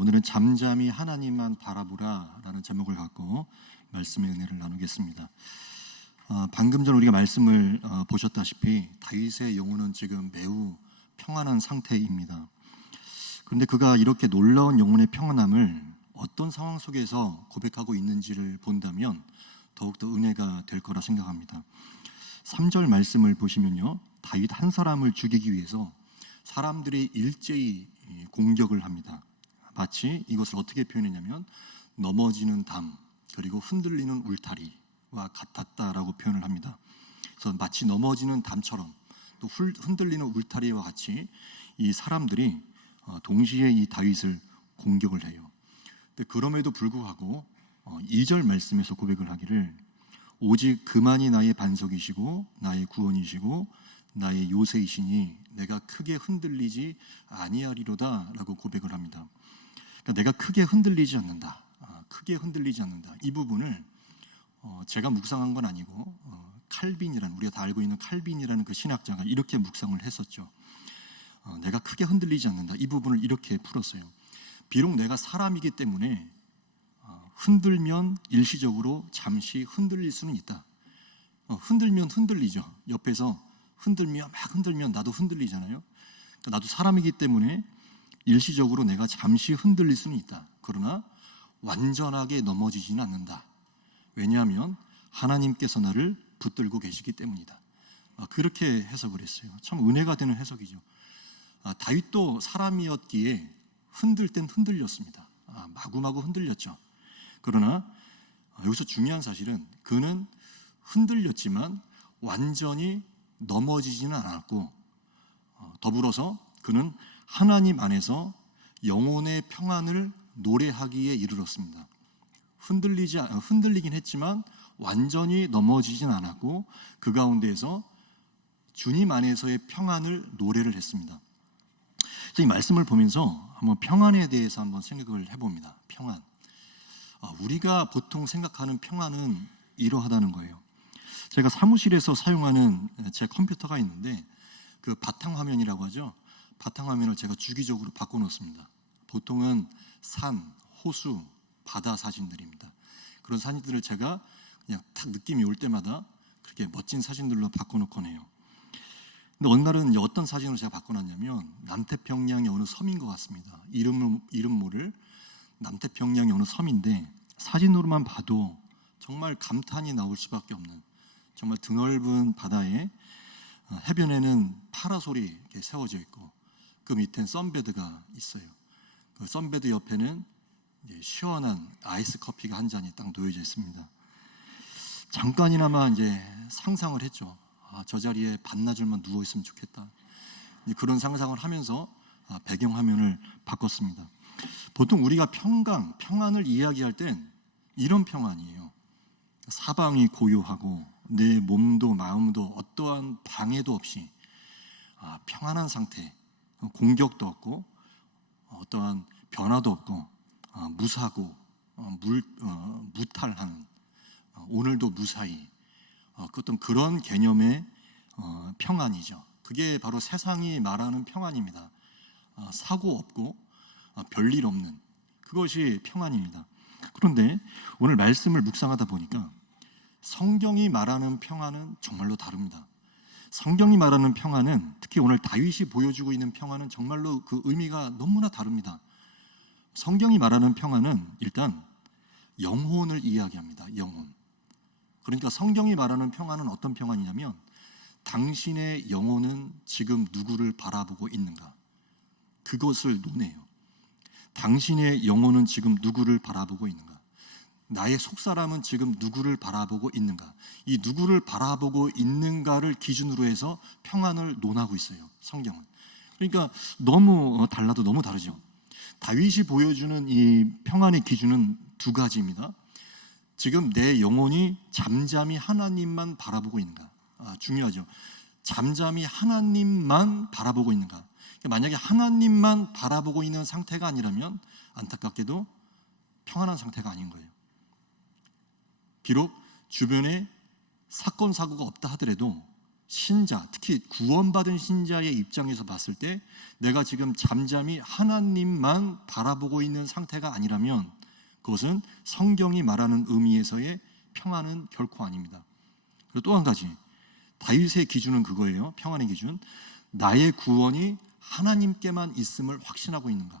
오늘은 잠잠히 하나님만 바라보라라는 제목을 갖고 말씀의 은혜를 나누겠습니다. 방금 전 우리가 말씀을 보셨다시피 다윗의 영혼은 지금 매우 평안한 상태입니다. 그런데 그가 이렇게 놀라운 영혼의 평안함을 어떤 상황 속에서 고백하고 있는지를 본다면 더욱더 은혜가 될 거라 생각합니다. 3절 말씀을 보시면요, 다윗 한 사람을 죽이기 위해서 사람들이 일제히 공격을 합니다. 마치 이것을 어떻게 표현했냐면 넘어지는 담 그리고 흔들리는 울타리와 같았다라고 표현을 합니다. 그래서 마치 넘어지는 담처럼 또 흔들리는 울타리와 같이 이 사람들이 동시에 이 다윗을 공격을 해요. 근데 그럼에도 불구하고 2절 말씀에서 고백을 하기를 오직 그만이 나의 반석이시고 나의 구원이시고 나의 요새이시니 내가 크게 흔들리지 아니하리로다 라고 고백을 합니다. 그러니까 내가 크게 흔들리지 않는다, 크게 흔들리지 않는다, 이 부분을 제가 묵상한 건 아니고 칼빈이라는, 우리가 다 알고 있는 칼빈이라는 그 신학자가 이렇게 묵상을 했었죠. 내가 크게 흔들리지 않는다, 이 부분을 이렇게 풀었어요. 비록 내가 사람이기 때문에 흔들면 일시적으로 잠시 흔들릴 수는 있다. 흔들면 흔들리죠. 옆에서 흔들면 막 흔들면 나도 흔들리잖아요. 그러니까 나도 사람이기 때문에 일시적으로 내가 잠시 흔들릴 수는 있다. 그러나 완전하게 넘어지지는 않는다. 왜냐하면 하나님께서 나를 붙들고 계시기 때문이다. 그렇게 해석을 했어요. 참 은혜가 되는 해석이죠. 다윗도 사람이었기에 흔들 땐 흔들렸습니다. 마구마구 흔들렸죠. 그러나 여기서 중요한 사실은 그는 흔들렸지만 완전히 넘어지지는 않았고, 더불어서 그는 하나님 안에서 영혼의 평안을 노래하기에 이르렀습니다. 흔들리긴 했지만 완전히 넘어지진 않았고 그 가운데에서 주님 안에서의 평안을 노래를 했습니다. 이 말씀을 보면서 한번 평안에 대해서 한번 생각을 해봅니다. 평안. 우리가 보통 생각하는 평안은 이러하다는 거예요. 제가 사무실에서 사용하는 제 컴퓨터가 있는데 그 바탕화면이라고 하죠. 바탕화면을 제가 주기적으로 바꿔놓습니다. 보통은 산, 호수, 바다 사진들입니다. 그런 사진들을 제가 그냥 딱 느낌이 올 때마다 그렇게 멋진 사진들로 바꿔놓곤 해요. 근데 어느 날은 어떤 사진으로 제가 바꿔놨냐면 남태평양의 어느 섬인 것 같습니다. 이름 모를 남태평양의 어느 섬인데 사진으로만 봐도 정말 감탄이 나올 수밖에 없는, 정말 드넓은 바다에 해변에는 파라솔이 이렇게 세워져 있고 그 밑엔 선베드가 있어요. 그 선베드 옆에는 시원한 아이스 커피가 한 잔이 딱 놓여져 있습니다. 잠깐이나마 이제 상상을 했죠. 저 자리에 반나절만 누워 있으면 좋겠다. 그런 상상을 하면서 배경화면을 바꿨습니다. 보통 우리가 평안을 이야기할 땐 이런 평안이에요. 사방이 고요하고 내 몸도 마음도 어떠한 방해도 없이 평안한 상태, 공격도 없고 어떠한 변화도 없고 무사고 무탈하는, 오늘도 무사히, 어떤 그런 개념의 평안이죠. 그게 바로 세상이 말하는 평안입니다. 사고 없고 별일 없는, 그것이 평안입니다. 그런데 오늘 말씀을 묵상하다 보니까 성경이 말하는 평안은 정말로 다릅니다. 성경이 말하는 평안은, 특히 오늘 다윗이 보여주고 있는 평안은 정말로 그 의미가 너무나 다릅니다. 성경이 말하는 평안은 일단 영혼을 이야기합니다. 영혼. 그러니까 성경이 말하는 평안은 어떤 평안이냐면 당신의 영혼은 지금 누구를 바라보고 있는가, 그것을 논해요. 당신의 영혼은 지금 누구를 바라보고 있는가, 나의 속사람은 지금 누구를 바라보고 있는가, 이 누구를 바라보고 있는가를 기준으로 해서 평안을 논하고 있어요, 성경은. 그러니까 너무 달라도 너무 다르죠. 다윗이 보여주는 이 평안의 기준은 두 가지입니다. 지금 내 영혼이 잠잠히 하나님만 바라보고 있는가, 중요하죠. 잠잠히 하나님만 바라보고 있는가. 만약에 하나님만 바라보고 있는 상태가 아니라면 안타깝게도 평안한 상태가 아닌 거예요. 비록 주변에 사건 사고가 없다 하더라도 신자, 특히 구원받은 신자의 입장에서 봤을 때 내가 지금 잠잠히 하나님만 바라보고 있는 상태가 아니라면 그것은 성경이 말하는 의미에서의 평안은 결코 아닙니다. 그리고 또 한 가지, 다윗의 기준은 그거예요. 평안의 기준, 나의 구원이 하나님께만 있음을 확신하고 있는가.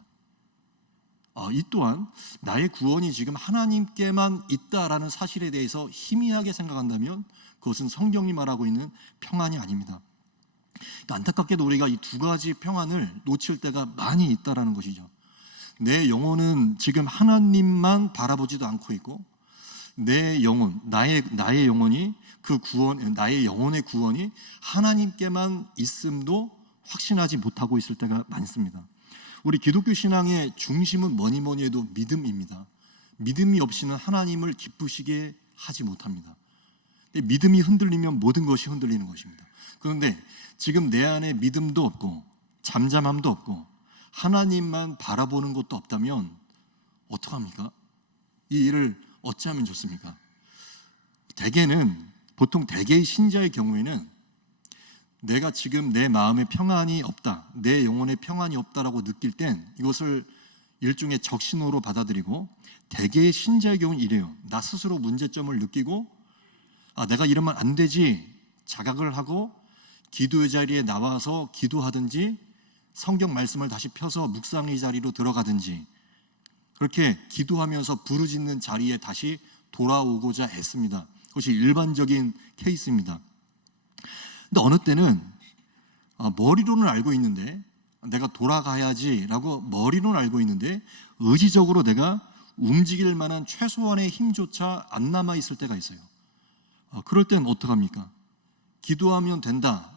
이 또한 나의 구원이 지금 하나님께만 있다라는 사실에 대해서 희미하게 생각한다면 그것은 성경이 말하고 있는 평안이 아닙니다. 그러니까 안타깝게도 우리가 이 두 가지 평안을 놓칠 때가 많이 있다라는 것이죠. 내 영혼은 지금 하나님만 바라보지도 않고 있고, 내 영혼, 나의 영혼이 그 구원, 나의 영혼의 구원이 하나님께만 있음도 확신하지 못하고 있을 때가 많습니다. 우리 기독교 신앙의 중심은 뭐니 해도 믿음입니다. 믿음이 없이는 하나님을 기쁘시게 하지 못합니다. 믿음이 흔들리면 모든 것이 흔들리는 것입니다. 그런데 지금 내 안에 믿음도 없고 잠잠함도 없고 하나님만 바라보는 것도 없다면 어떡합니까? 이 일을 어찌하면 좋습니까? 보통 대개의 신자의 경우에는 내가 지금 내 마음에 평안이 없다, 내 영혼에 평안이 없다라고 느낄 땐 이것을 일종의 적신호로 받아들이고, 대개의 신자의 경우는 이래요. 나 스스로 문제점을 느끼고 내가 이러면 안 되지 자각을 하고 기도의 자리에 나와서 기도하든지 성경 말씀을 다시 펴서 묵상의 자리로 들어가든지 그렇게 기도하면서 부르짖는 자리에 다시 돌아오고자 했습니다. 그것이 일반적인 케이스입니다. 근데 어느 때는 머리로는 알고 있는데, 내가 돌아가야지라고 머리로는 알고 있는데 의지적으로 내가 움직일 만한 최소한의 힘조차 안 남아 있을 때가 있어요. 그럴 땐 어떡합니까? 기도하면 된다,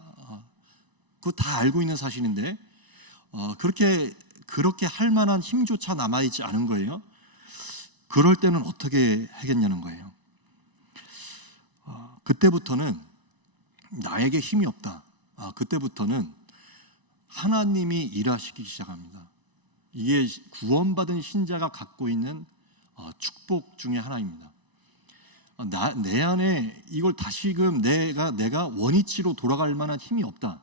그거 다 알고 있는 사실인데 그렇게 할 만한 힘조차 남아있지 않은 거예요. 그럴 때는 어떻게 하겠냐는 거예요. 그때부터는 나에게 힘이 없다. 그때부터는 하나님이 일하시기 시작합니다. 이게 구원받은 신자가 갖고 있는 축복 중에 하나입니다. 내 안에 이걸 다시금 내가 원위치로 돌아갈 만한 힘이 없다.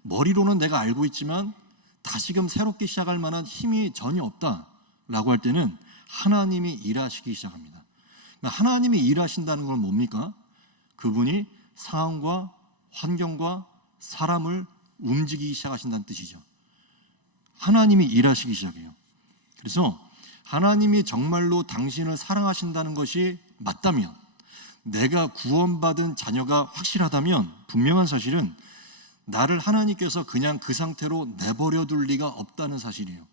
머리로는 내가 알고 있지만 다시금 새롭게 시작할 만한 힘이 전혀 없다라고 할 때는 하나님이 일하시기 시작합니다. 하나님이 일하신다는 건 뭡니까? 그분이 상황과 환경과 사람을 움직이기 시작하신다는 뜻이죠. 하나님이 일하시기 시작해요. 그래서 하나님이 정말로 당신을 사랑하신다는 것이 맞다면, 내가 구원받은 자녀가 확실하다면 분명한 사실은 나를 하나님께서 그냥 그 상태로 내버려 둘 리가 없다는 사실이에요.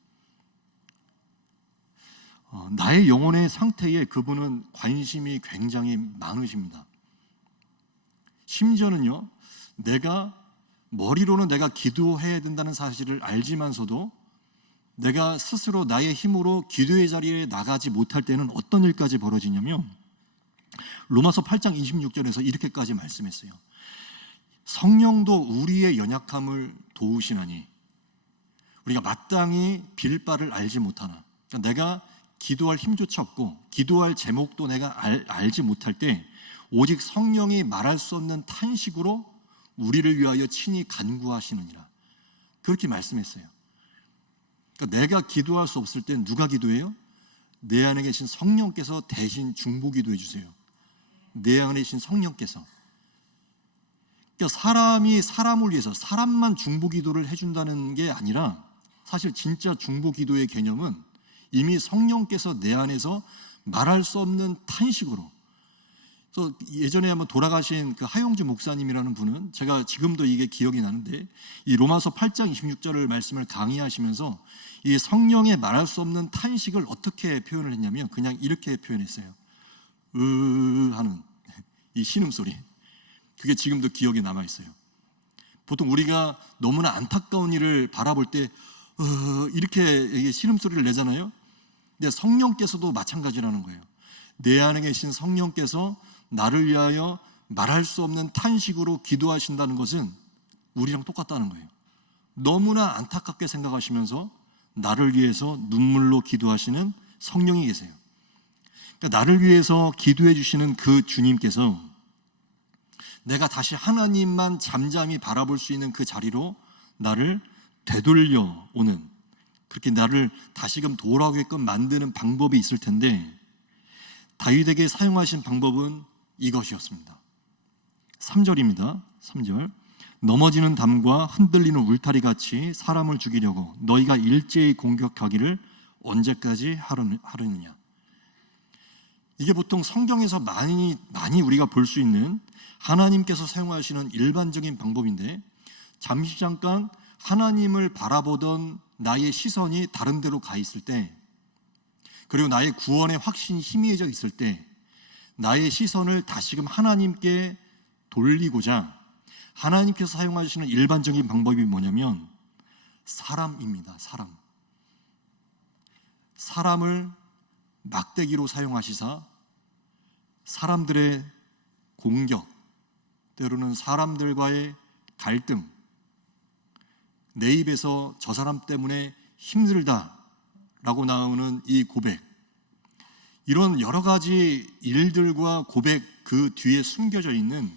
나의 영혼의 상태에 그분은 관심이 굉장히 많으십니다. 심지어는요, 머리로는 내가 기도해야 된다는 사실을 알지만서도 내가 스스로 나의 힘으로 기도의 자리에 나가지 못할 때는 어떤 일까지 벌어지냐면, 로마서 8장 26절에서 이렇게까지 말씀했어요. 성령도 우리의 연약함을 도우시나니 우리가 마땅히 빌 바를 알지 못하나. 그러니까 내가 기도할 힘조차 없고 기도할 제목도 내가 알지 못할 때 오직 성령이 말할 수 없는 탄식으로 우리를 위하여 친히 간구하시느니라. 그렇게 말씀했어요. 그러니까 내가 기도할 수 없을 때 누가 기도해요? 내 안에 계신 성령께서 대신 중보 기도해 주세요. 내 안에 계신 성령께서. 그러니까 사람이 사람을 위해서 사람만 중보 기도를 해준다는 게 아니라, 사실 진짜 중보 기도의 개념은 이미 성령께서 내 안에서 말할 수 없는 탄식으로. 그래서 예전에 한번 돌아가신 그 하용주 목사님이라는 분은, 제가 지금도 이게 기억이 나는데, 이 로마서 8장 26절을 말씀을 강의하시면서 이 성령의 말할 수 없는 탄식을 어떻게 표현을 했냐면 그냥 이렇게 표현했어요. 하는 이 신음소리. 그게 지금도 기억에 남아있어요. 보통 우리가 너무나 안타까운 일을 바라볼 때 이렇게 신음소리를 내잖아요. 근데 성령께서도 마찬가지라는 거예요. 내 안에 계신 성령께서 나를 위하여 말할 수 없는 탄식으로 기도하신다는 것은 우리랑 똑같다는 거예요. 너무나 안타깝게 생각하시면서 나를 위해서 눈물로 기도하시는 성령이 계세요. 그러니까 나를 위해서 기도해 주시는 그 주님께서 내가 다시 하나님만 잠잠히 바라볼 수 있는 그 자리로 나를 되돌려 오는, 그렇게 나를 다시금 돌아오게끔 만드는 방법이 있을 텐데, 다윗에게 사용하신 방법은 이것이었습니다. 3절입니다. 3절. 넘어지는 담과 흔들리는 울타리 같이 사람을 죽이려고 너희가 일제히 공격하기를 언제까지 하려느냐. 이게 보통 성경에서 많이 우리가 볼 수 있는 하나님께서 사용하시는 일반적인 방법인데, 잠깐 하나님을 바라보던 나의 시선이 다른 데로 가 있을 때, 그리고 나의 구원의 확신이 희미해져 있을 때, 나의 시선을 다시금 하나님께 돌리고자 하나님께서 사용하시는 일반적인 방법이 뭐냐면 사람입니다. 사람을 막대기로 사용하시사 사람들의 공격, 때로는 사람들과의 갈등, 내 입에서 저 사람 때문에 힘들다라고 나오는 이 고백, 이런 여러 가지 일들과 고백 그 뒤에 숨겨져 있는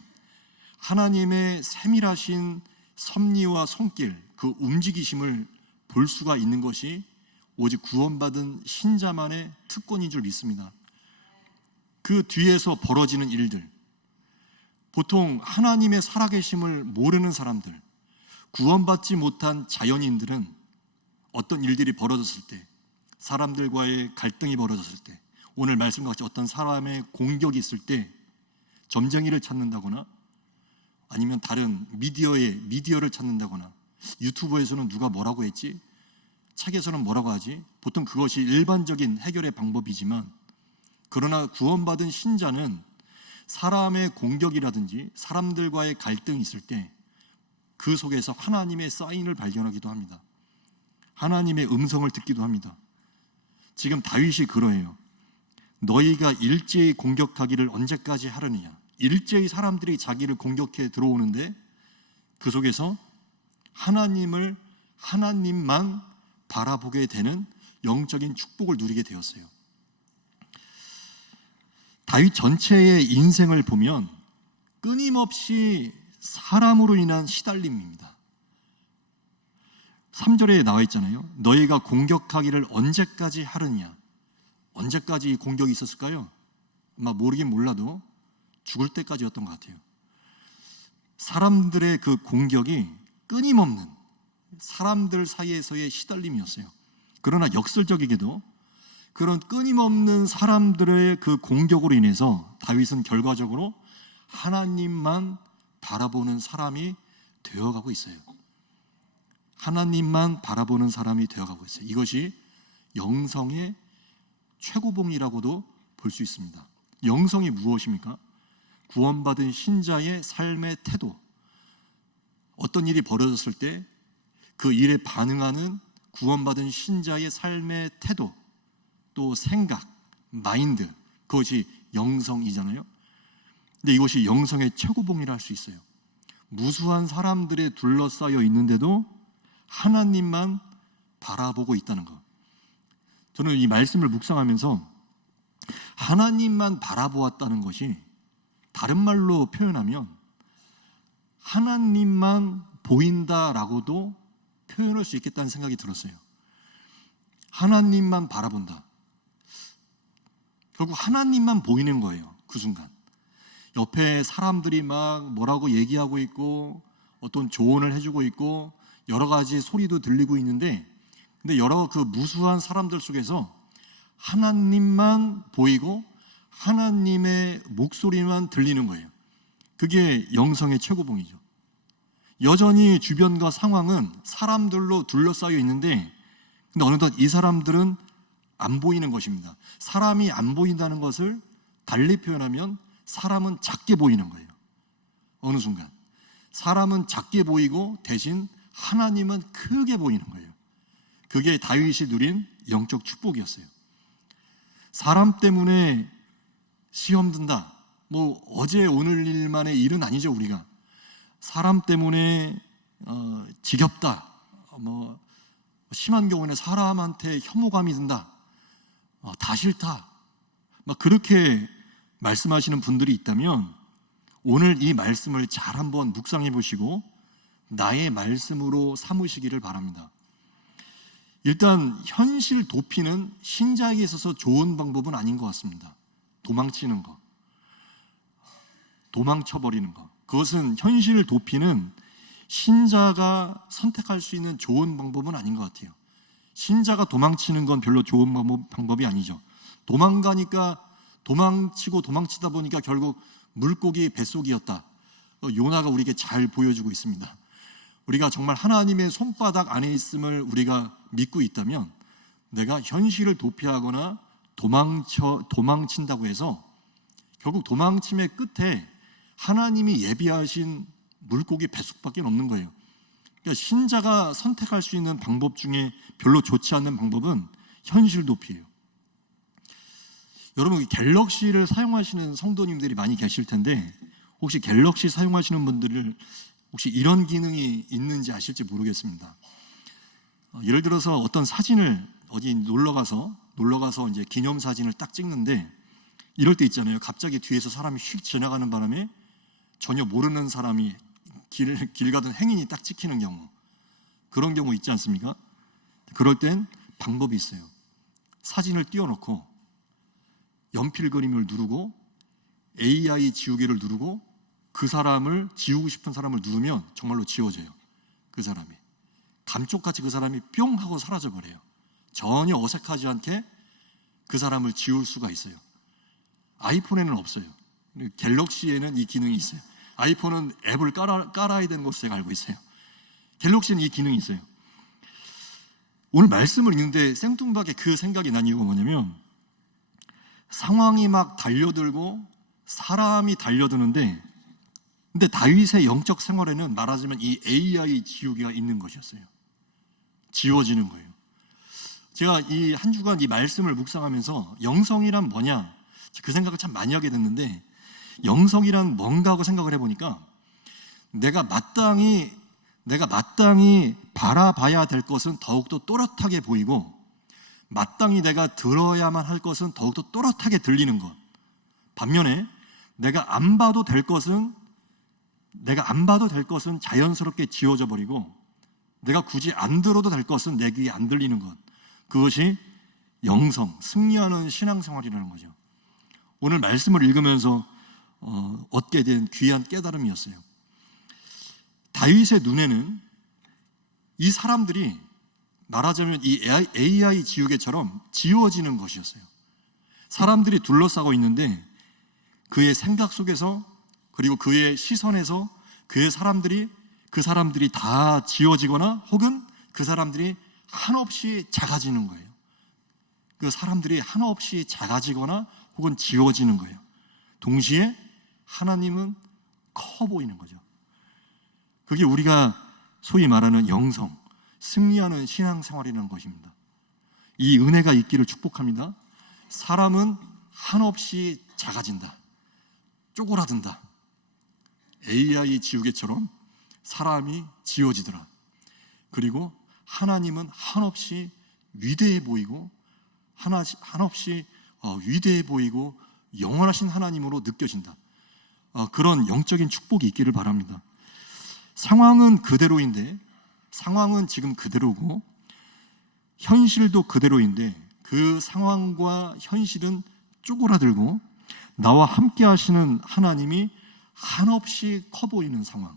하나님의 세밀하신 섭리와 손길, 그 움직이심을 볼 수가 있는 것이 오직 구원받은 신자만의 특권인 줄 믿습니다. 그 뒤에서 벌어지는 일들, 보통 하나님의 살아계심을 모르는 사람들, 구원받지 못한 자연인들은 어떤 일들이 벌어졌을 때, 사람들과의 갈등이 벌어졌을 때, 오늘 말씀과 같이 어떤 사람의 공격이 있을 때 점쟁이를 찾는다거나, 아니면 다른 미디어를 찾는다거나, 유튜브에서는 누가 뭐라고 했지? 책에서는 뭐라고 하지? 보통 그것이 일반적인 해결의 방법이지만, 그러나 구원받은 신자는 사람의 공격이라든지 사람들과의 갈등이 있을 때 그 속에서 하나님의 사인을 발견하기도 합니다. 하나님의 음성을 듣기도 합니다. 지금 다윗이 그러해요. 너희가 일제히 공격하기를 언제까지 하려느냐. 일제히 사람들이 자기를 공격해 들어오는데 그 속에서 하나님만 바라보게 되는 영적인 축복을 누리게 되었어요. 다윗 전체의 인생을 보면 끊임없이 사람으로 인한 시달림입니다. 3절에 나와 있잖아요. 너희가 공격하기를 언제까지 하느냐. 언제까지 이 공격이 있었을까요? 아마 모르긴 몰라도 죽을 때까지였던 것 같아요. 사람들의 그 공격이 끊임없는 사람들 사이에서의 시달림이었어요. 그러나 역설적이게도 그런 끊임없는 사람들의 그 공격으로 인해서 다윗은 결과적으로 하나님만 바라보는 사람이 되어가고 있어요. 하나님만 바라보는 사람이 되어가고 있어요. 이것이 영성의 최고봉이라고도 볼 수 있습니다. 영성이 무엇입니까? 구원받은 신자의 삶의 태도, 어떤 일이 벌어졌을 때 그 일에 반응하는 구원받은 신자의 삶의 태도, 또 생각, 마인드, 그것이 영성이잖아요. 근데 이것이 영성의 최고봉이라 할 수 있어요. 무수한 사람들에 둘러싸여 있는데도 하나님만 바라보고 있다는 것. 저는 이 말씀을 묵상하면서 하나님만 바라보았다는 것이 다른 말로 표현하면 하나님만 보인다라고도 표현할 수 있겠다는 생각이 들었어요. 하나님만 바라본다. 결국 하나님만 보이는 거예요. 그 순간 옆에 사람들이 막 뭐라고 얘기하고 있고 어떤 조언을 해주고 있고 여러 가지 소리도 들리고 있는데, 근데 여러 그 무수한 사람들 속에서 하나님만 보이고 하나님의 목소리만 들리는 거예요. 그게 영성의 최고봉이죠. 여전히 주변과 상황은 사람들로 둘러싸여 있는데, 근데 어느덧 이 사람들은 안 보이는 것입니다. 사람이 안 보인다는 것을 달리 표현하면 사람은 작게 보이는 거예요. 어느 순간 사람은 작게 보이고 대신 하나님은 크게 보이는 거예요. 그게 다윗이 누린 영적 축복이었어요. 사람 때문에 시험 든다, 뭐 어제 오늘 일만의 일은 아니죠. 우리가 사람 때문에 지겹다, 뭐 심한 경우에는 사람한테 혐오감이 든다, 다 싫다, 막 그렇게 말씀하시는 분들이 있다면 오늘 이 말씀을 잘 한번 묵상해 보시고 나의 말씀으로 삼으시기를 바랍니다. 일단 현실 도피는 신자에게 있어서 좋은 방법은 아닌 것 같습니다. 도망치는 거, 도망쳐버리는 거, 그것은 현실 도피는 신자가 선택할 수 있는 좋은 방법은 아닌 것 같아요. 신자가 도망치는 건 별로 좋은 방법이 아니죠. 도망치고 도망치다 보니까 결국 물고기 뱃속이었다. 요나가 우리에게 잘 보여주고 있습니다. 우리가 정말 하나님의 손바닥 안에 있음을 우리가 믿고 있다면 내가 현실을 도피하거나 도망친다고 해서 결국 도망침의 끝에 하나님이 예비하신 물고기 뱃속밖에 없는 거예요. 그러니까 신자가 선택할 수 있는 방법 중에 별로 좋지 않은 방법은 현실 도피예요. 여러분, 갤럭시를 사용하시는 성도님들이 많이 계실 텐데 혹시 갤럭시 사용하시는 분들을 혹시 이런 기능이 있는지 아실지 모르겠습니다. 예를 들어서 어떤 사진을 어디 놀러가서 이제 기념사진을 딱 찍는데 이럴 때 있잖아요. 갑자기 뒤에서 사람이 휙 지나가는 바람에 전혀 모르는 사람이 길 가던 행인이 딱 찍히는 경우, 그런 경우 있지 않습니까? 그럴 땐 방법이 있어요. 사진을 띄워놓고 연필 그림을 누르고 AI 지우개를 누르고 그 사람을 지우고 싶은 사람을 누르면 정말로 지워져요. 그 사람이 감쪽같이 그 사람이 뿅 하고 사라져버려요. 전혀 어색하지 않게 그 사람을 지울 수가 있어요. 아이폰에는 없어요. 갤럭시에는 이 기능이 있어요. 아이폰은 앱을 깔아야 되는 것으로 제가 알고 있어요. 갤럭시는 이 기능이 있어요. 오늘 말씀을 읽는데 생뚱하게 그 생각이 난 이유가 뭐냐면, 상황이 막 달려들고 사람이 달려드는데, 근데 다윗의 영적 생활에는 말하자면 이 AI 지우개가 있는 것이었어요. 지워지는 거예요. 제가 이 한 주간 이 말씀을 묵상하면서 영성이란 뭐냐, 그 생각을 참 많이 하게 됐는데, 영성이란 뭔가 하고 생각을 해보니까 내가 마땅히 바라봐야 될 것은 더욱더 또렷하게 보이고, 마땅히 내가 들어야만 할 것은 더욱더 또렷하게 들리는 것, 반면에 내가 안 봐도 될 것은 자연스럽게 지워져 버리고, 내가 굳이 안 들어도 될 것은 내 귀에 안 들리는 것, 그것이 영성, 승리하는 신앙생활이라는 거죠. 오늘 말씀을 읽으면서 얻게 된 귀한 깨달음이었어요. 다윗의 눈에는 이 사람들이 말하자면 이 AI 지우개처럼 지워지는 것이었어요. 사람들이 둘러싸고 있는데 그의 생각 속에서, 그리고 그의 시선에서 그 사람들이 다 지워지거나 혹은 그 사람들이 한없이 작아지는 거예요. 그 사람들이 한없이 작아지거나 혹은 지워지는 거예요. 동시에 하나님은 커 보이는 거죠. 그게 우리가 소위 말하는 영성, 승리하는 신앙생활이라는 것입니다. 이 은혜가 있기를 축복합니다. 사람은 한없이 작아진다, 쪼그라든다. AI 지우개처럼 사람이 지워지더라. 그리고 하나님은 한없이 위대해 보이고 영원하신 하나님으로 느껴진다. 그런 영적인 축복이 있기를 바랍니다. 상황은 그대로인데, 상황은 지금 그대로고 현실도 그대로인데, 그 상황과 현실은 쪼그라들고 나와 함께 하시는 하나님이 한없이 커 보이는 상황,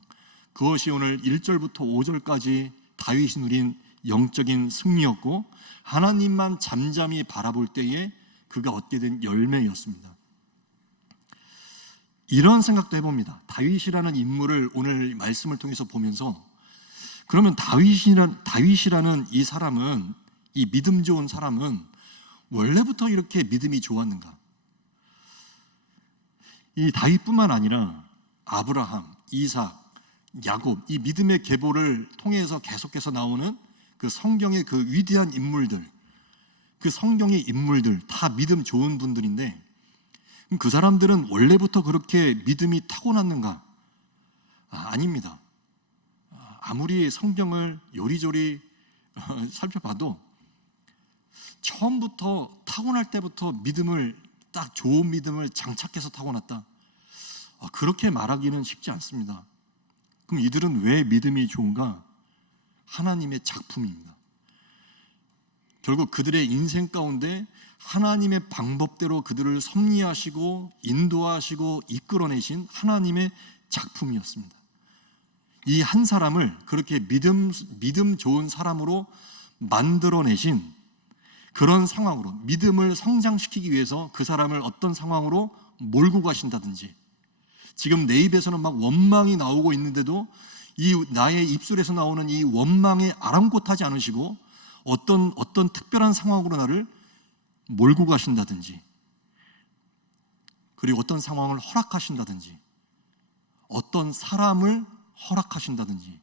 그것이 오늘 1절부터 5절까지 다윗이 누린 영적인 승리였고, 하나님만 잠잠히 바라볼 때에 그가 얻게 된 열매였습니다. 이런 생각도 해봅니다. 다윗이라는 인물을 오늘 말씀을 통해서 보면서, 그러면 다윗이라는 이 사람은, 이 믿음 좋은 사람은 원래부터 이렇게 믿음이 좋았는가? 이 다윗뿐만 아니라 아브라함, 이삭, 야곱, 이 믿음의 계보를 통해서 계속해서 나오는 그 성경의 그 위대한 인물들, 그 성경의 인물들 다 믿음 좋은 분들인데, 그 사람들은 원래부터 그렇게 믿음이 타고났는가? 아닙니다. 아무리 성경을 요리조리 살펴봐도 처음부터 타고날 때부터 믿음을 딱 좋은 믿음을 장착해서 타고났다. 그렇게 말하기는 쉽지 않습니다. 그럼 이들은 왜 믿음이 좋은가? 하나님의 작품입니다. 결국 그들의 인생 가운데 하나님의 방법대로 그들을 섭리하시고 인도하시고 이끌어내신 하나님의 작품이었습니다. 이 한 사람을 그렇게 믿음 좋은 사람으로 만들어내신 그런 상황으로, 믿음을 성장시키기 위해서 그 사람을 어떤 상황으로 몰고 가신다든지, 지금 내 입에서는 막 원망이 나오고 있는데도 이 나의 입술에서 나오는 이 원망에 아랑곳하지 않으시고 어떤 특별한 상황으로 나를 몰고 가신다든지, 그리고 어떤 상황을 허락하신다든지, 어떤 사람을 허락하신다든지,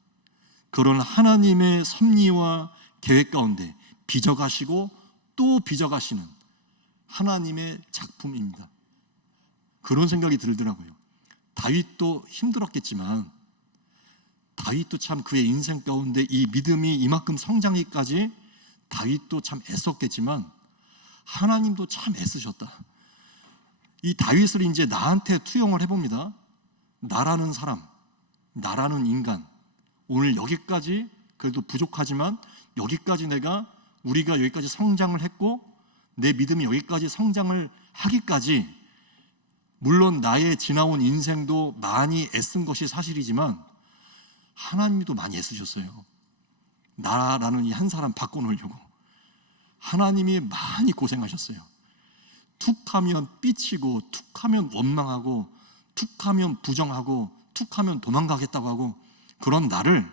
그런 하나님의 섭리와 계획 가운데 빚어가시고 또 빚어가시는 하나님의 작품입니다. 그런 생각이 들더라고요. 다윗도 힘들었겠지만, 다윗도 참 그의 인생 가운데 이 믿음이 이만큼 성장하기까지 다윗도 참 애썼겠지만 하나님도 참 애쓰셨다. 이 다윗을 이제 나한테 투영을 해봅니다. 나라는 사람, 나라는 인간, 오늘 여기까지 그래도 부족하지만 여기까지 우리가 여기까지 성장을 했고 내 믿음이 여기까지 성장을 하기까지, 물론 나의 지나온 인생도 많이 애쓴 것이 사실이지만 하나님도 많이 애쓰셨어요. 나라는 이 한 사람 바꿔놓으려고 하나님이 많이 고생하셨어요. 툭하면 삐치고, 툭하면 원망하고, 툭하면 부정하고, 툭하면 도망가겠다고 하고, 그런 나를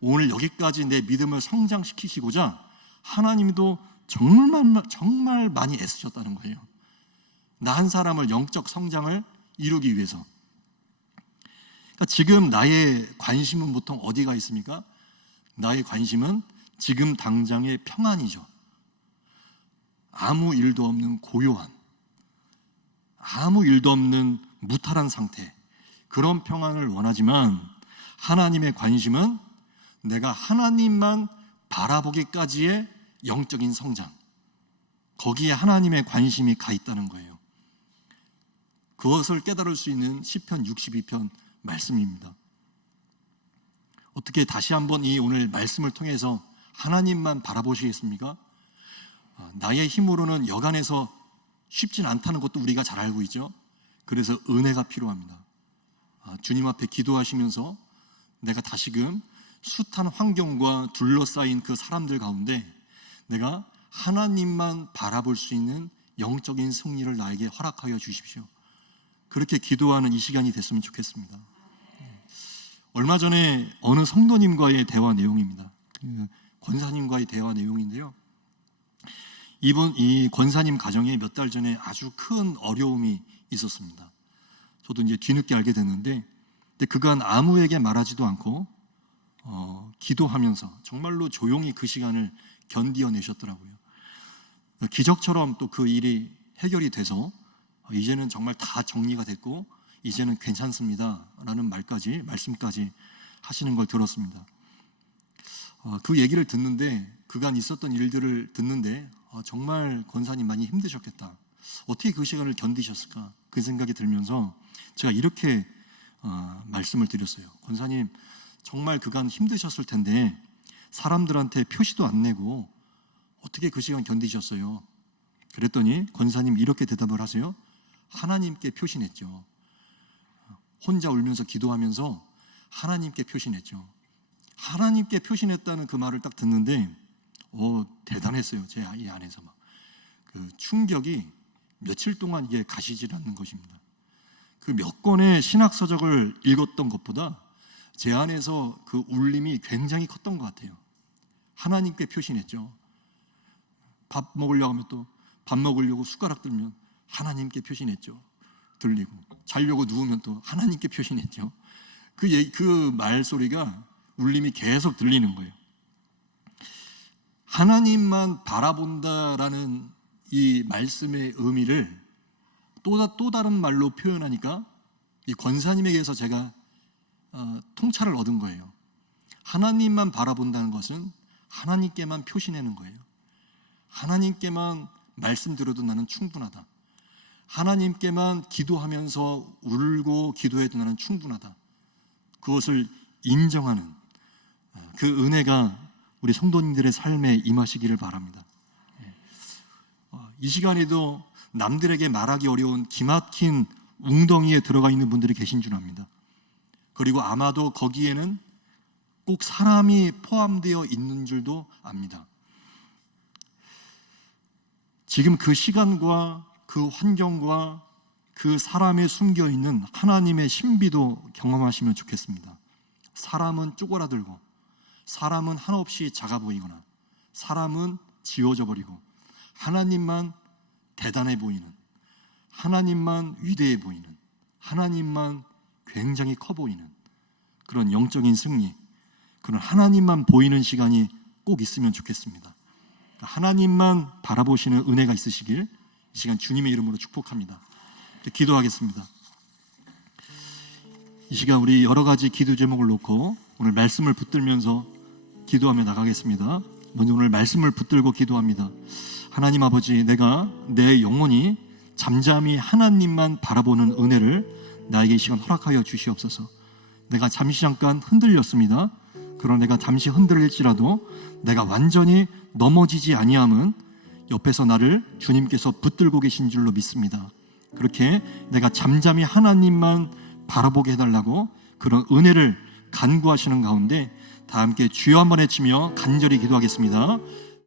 오늘 여기까지 내 믿음을 성장시키시고자 하나님도 정말 많이 애쓰셨다는 거예요. 나 한 사람을 영적 성장을 이루기 위해서. 그러니까 지금 나의 관심은 보통 어디가 있습니까? 나의 관심은 지금 당장의 평안이죠. 아무 일도 없는 고요한, 아무 일도 없는 무탈한 상태, 그런 평안을 원하지만 하나님의 관심은 내가 하나님만 바라보기까지의 영적인 성장, 거기에 하나님의 관심이 가 있다는 거예요. 그것을 깨달을 수 있는 시편 62편 말씀입니다. 어떻게 다시 한번 이 오늘 말씀을 통해서 하나님만 바라보시겠습니까? 나의 힘으로는 여간해서 쉽진 않다는 것도 우리가 잘 알고 있죠. 그래서 은혜가 필요합니다. 주님 앞에 기도하시면서 내가 다시금 숱한 환경과 둘러싸인 그 사람들 가운데 내가 하나님만 바라볼 수 있는 영적인 승리를 나에게 허락하여 주십시오. 그렇게 기도하는 이 시간이 됐으면 좋겠습니다. 얼마 전에 어느 성도님과의 대화 내용입니다. 권사님과의 대화 내용인데요. 이 권사님 가정에 몇 달 전에 아주 큰 어려움이 있었습니다. 저도 이제 뒤늦게 알게 됐는데, 근데 그간 아무에게 말하지도 않고 기도하면서 정말로 조용히 그 시간을 견디어내셨더라고요. 기적처럼 또 그 일이 해결이 돼서 이제는 정말 다 정리가 됐고 이제는 괜찮습니다 라는 말씀까지 하시는 걸 들었습니다. 그 얘기를 듣는데, 그간 있었던 일들을 듣는데 정말 권사님 많이 힘드셨겠다, 어떻게 그 시간을 견디셨을까, 그 생각이 들면서 제가 이렇게 말씀을 드렸어요. 권사님, 정말 그간 힘드셨을 텐데 사람들한테 표시도 안 내고 어떻게 그 시간 견디셨어요? 그랬더니 권사님 이렇게 대답을 하세요. 하나님께 표시냈죠. 혼자 울면서 기도하면서 하나님께 표시냈죠. 하나님께 표시냈다는 그 말을 딱 듣는데 대단했어요. 제 이 안에서 막 그 충격이 며칠 동안 이게 가시질 않는 것입니다. 그 몇 권의 신학 서적을 읽었던 것보다 제 안에서 그 울림이 굉장히 컸던 것 같아요. 하나님께 표시냈죠. 밥 먹으려고 하면 또 밥 먹으려고 숟가락 들면 하나님께 표시냈죠. 들리고 자려고 누우면 또 하나님께 표시냈죠. 그 말소리가 울림이 계속 들리는 거예요. 하나님만 바라본다라는 이 말씀의 의미를 또 다른 말로 표현하니까 이 권사님에게서 제가 통찰을 얻은 거예요. 하나님만 바라본다는 것은 하나님께만 표시내는 거예요. 하나님께만 말씀드려도 나는 충분하다. 하나님께만 기도하면서 울고 기도해도 나는 충분하다. 그것을 인정하는 그 은혜가 우리 성도님들의 삶에 임하시기를 바랍니다. 이 시간에도 남들에게 말하기 어려운 기막힌 웅덩이에 들어가 있는 분들이 계신 줄 압니다. 그리고 아마도 거기에는 꼭 사람이 포함되어 있는 줄도 압니다. 지금 그 시간과 그 환경과 그 사람에 숨겨 있는 하나님의 신비도 경험하시면 좋겠습니다. 사람은 쪼그라들고, 사람은 한없이 작아 보이거나, 사람은 지워져 버리고, 하나님만 대단해 보이는, 하나님만 위대해 보이는, 하나님만 굉장히 커 보이는 그런 영적인 승리, 그런 하나님만 보이는 시간이 꼭 있으면 좋겠습니다. 하나님만 바라보시는 은혜가 있으시길 이 시간 주님의 이름으로 축복합니다. 기도하겠습니다. 이 시간 우리 여러 가지 기도 제목을 놓고 오늘 말씀을 붙들면서 기도하며 나가겠습니다. 먼저 오늘 말씀을 붙들고 기도합니다. 하나님 아버지, 내가 내 영혼이 잠잠히 하나님만 바라보는 은혜를 나에게 이 시간 허락하여 주시옵소서. 내가 잠시 잠깐 흔들렸습니다. 그러나 내가 잠시 흔들릴지라도 내가 완전히 넘어지지 아니함은 옆에서 나를 주님께서 붙들고 계신 줄로 믿습니다. 그렇게 내가 잠잠히 하나님만 바라보게 해달라고 그런 은혜를 간구하시는 가운데 다 함께 주여 한번 외치며 간절히 기도하겠습니다.